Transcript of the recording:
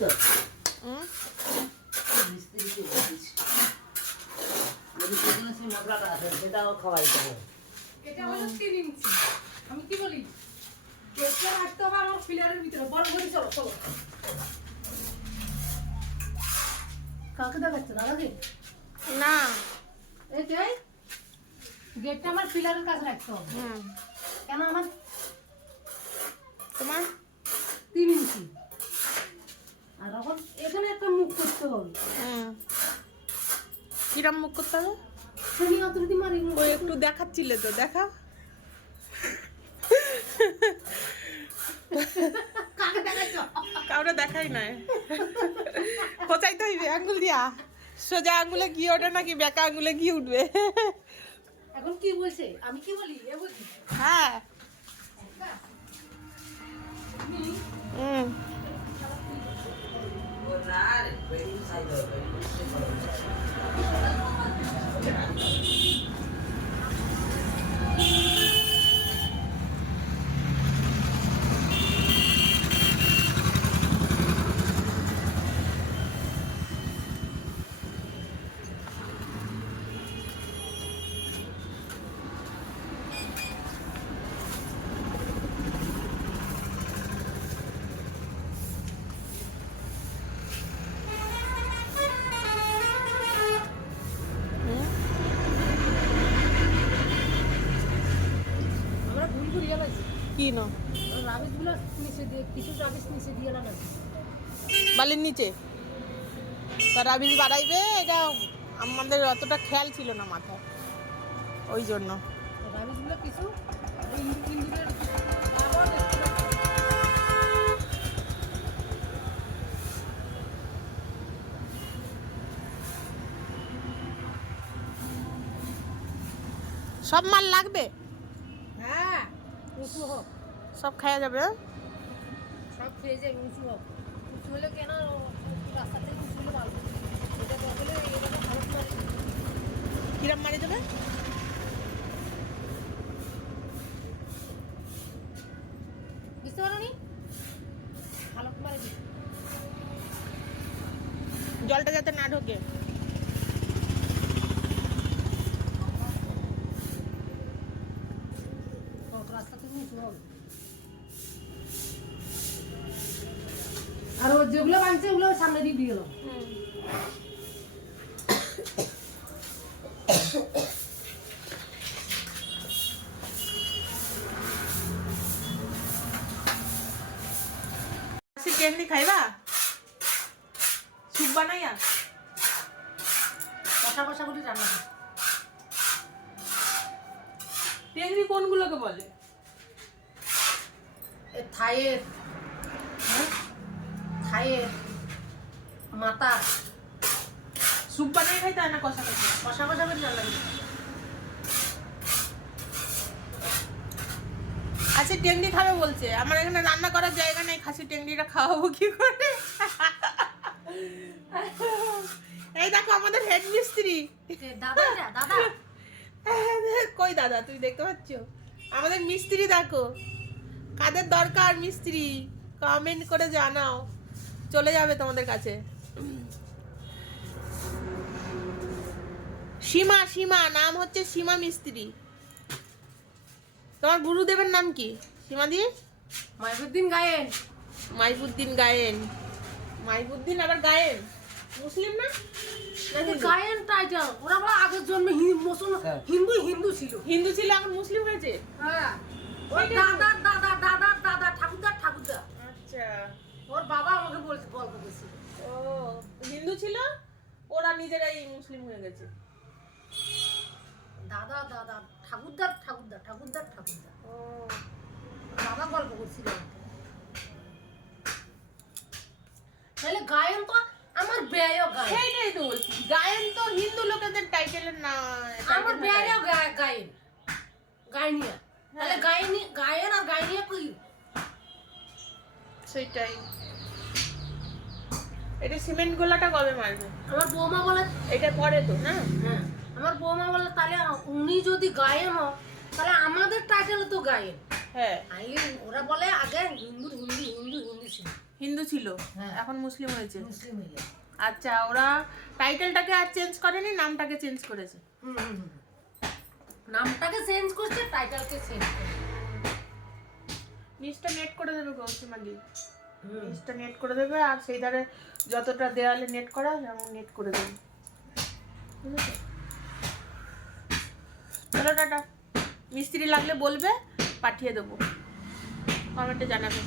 তো? মিস্ত্রিকে বলছিস যদি সেদিন সেই মশলাটা আছে সেটাও খাওয়াই দেবো এটা হলো তিন ইঞ্চি। আমি কি বলি? কেকটা রাখতে হবে আমার ফিলারের ভিতরে। বল বলি চলো চলো। কাকে দেখাচ্ছে দাদাকে না। এই যে গেটটা আমার ফিলারের কাছে রাখতে হবে। কেন আমার? তোমার? তিন ইঞ্চি আর এখন এখানে একটা মুখ করতে হবে কিরম মুখ করতে হবে? শনি অতটি মারি ওই একটু দেখাচ্ছিলে তো দেখা। কাউরে দেখাই নাই। কোচাইতে হইবে আঙ্গুল দিয়া। সোজা আঙ্গুলে কি ওঠে নাকি বেকা আঙ্গুলে কি উঠবে? এখন কি বলছে? আমি কি বলি? হ্যাঁ। হুম। Waiting side, waiting side. রাবিশগুলো নিচে দিয়ে কিছু রাবিশ নিচে দিয়ে বালির নিচে? বিল বাড়াইবে? এটা আমাদের অতটা খেয়াল ছিল না মাথায়। ওই জন্য। রাবিশগুলো কিছু সব মাল লাগবে? সব খাওয়া যাবে? সব খেয়ে যাবে উঁচু হোক উঁচু হলে কেন একটু রাস্তা থেকে উঁচু হলে ভালো। এটা বদলে এরকম ভারত মারি কিরম মারি দেবে? বুঝতে পারো নি? ভালো মারি জলটা যাতে না ঢোকে। আর ও যেগুলো বানছে ওগুলো সামনে দিয়ে দিয়ে গেল কেমনি খাইবা স্যুপ বানাইয়া কষা কষা করে রান্না। টেংরি কোনগুলোকে বলে হ্যাঁ? থাইয়ের মাথা। স্যুপ বানাই খাইতে হয় না কষা কষা? কষা কষা করে রান্না করি। আচ্ছা টেংরি খাবে বলছে। আমার এখানে রান্না করার জায়গা নেই খাসি টেংরিটা খাওয়াবো কি করে? এই দেখো আমাদের হেড মিস্ত্রি দাদা দাদা। কই দাদা তুই দেখতে পাচ্ছ? আমাদের মিস্ত্রি দেখো। কাদের দরকার মিস্ত্রি কমেন্ট করে জানাও। চলে যাবে তোমাদের কাছে। সীমা সীমা নাম হচ্ছে সীমা মিস্ত্রি। তোমার গুরুদেবের নাম কি? সীমা দি মাইবুদ্দিন গায়েন। মাইবুদ্দিন গায়েন। মাইবুদ্দিন আবার গায়েন? মুসলিম না? না হিন্দু? গায়েন টাইটেল ওরা বলে আগের জন্মে মুসলমান হ্যাঁ। হিন্দু হিন্দু ছিল। হিন্দু ছিল এখন মুসলিম হয়েছে? হ্যাঁ। ওর দাদা দাদা দাদা দাদা ঠাকুরদার ঠাকুরদা। আচ্ছা। ওর বাবা আমাকে বলছে গল্প করছিল ও হিন্দু ছিল? ওরা নিজেরাই মুসলিম হয়ে গেছে। দাদা দাদা ঠাকুরদার ঠাকুরদা ঠাকুরদার ঠাকুরদা ও। বাবা গল্প করছিল তাহলে গায়ন তো আমার ব্যয়ও গায়ন। সেইটাই তো বলছি গায়েন তো হিন্দু লোকেদের টাইটেলের না আমার ব্যয়ও গায়- গায়ন। গায়নিয়া। তাহলে গায়নি গায়ন আর গায়নিয়া কি সেটাই। এটা সিমেন্ট গোলাটা কবে মারবে? আমার বৌমা বলে এটা পরে তো না? হ্যাঁ আমার বৌমা বলে তাহলে উনি যদি গায়েন হন তাহলে আমাদের টাইটেল তো গায়েন। হ্যাঁ। আই ওরা বলে আগে হিন্দু হিন্দি হিন্দু হিন্দি ছিল। হিন্দু ছিল? হ্যাঁ। এখন মুসলিম হয়েছে? মুসলিম হয়ে আচ্ছা ওরা টাইটেলটাকে আর চেঞ্জ করেনি নামটাকে চেঞ্জ করেছে? হুম, হুম, হুম। নামটাকে চেঞ্জ করছে টাইটেলকে চেঞ্জ করছে। নিচটা নেট করে দেবে গো সীমালি। নিচটা নেট করে দেবে আর সেই ধারে যতটা দেওয়ালে নেট করা যেমন নেট করে দেবে। চলো টাটা। মিস্ত্রি লাগলে বলবে পাঠিয়ে দেবো। কমেন্টে জানাবে।